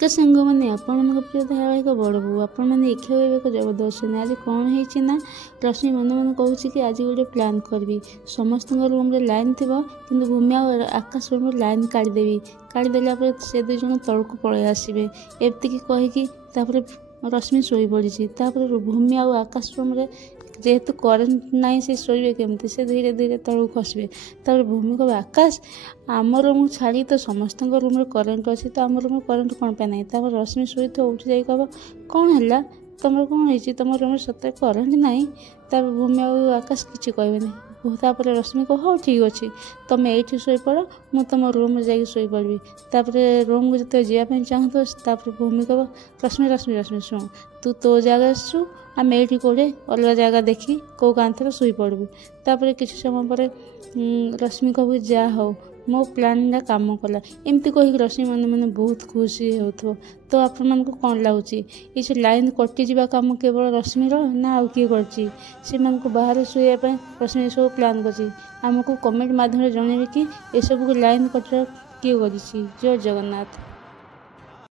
तो सांग मैंने आपण प्रिय धारावाहिक बड़ बो आपण मैंने देखा जबरदस्त आज कौन है रश्मि मन मन कहूँ कि आज गोटे प्लान करी समस्त रूम रे लाइन थी कि भूमि आकाश रूम लाइन काढ़ीदेवी काढ़ीदेला से दुई जन तौक पलि आसवे एमती कहीकि रश्मि शोई पड़ी भूमि आकाश रूम रे जेहेतु करेन्ट ना से शोबे केमती से धीरे धीरे तलू खसबे भूमि को आकाश आम रूम छाड़ी तो समस्त रूम रे करेन्ट अच्छी तो आम रूम करेन्ट कौन पे ना रश्मि शोई तो उठी जा कह कौन है तुम कौन है तुम रूम सतरे करेन्ट ना भूमि आकाश किसी कहबे तापर रश्मि कह हाँ ठीक अच्छे तुम ये शोपड़ मुझ तुम रूम जा शोपड़ी रूम को जो जावाई चाहूँ भूमि कह रश्मि रश्मि रश्मि शुण तू तो जगह आसु आम ये कौटे अलग जगह देखी कौ कांथर शोई पड़बू तापर किसी समय पर रश्मि कह जा हो मो प्लान काम कला एमती कहीकि रश्मि मन मैंने बहुत खुशी हो तो आपण मानक कौन लगुच ये लाइन कटिजा कम केवल रश्मिर ना आउ किए कर बाहर शोवाई रश्मि सब प्लान करमको कमेंट माध्यम जनइबे कि यू लाइन कटिया किए कर जय जगन्नाथ।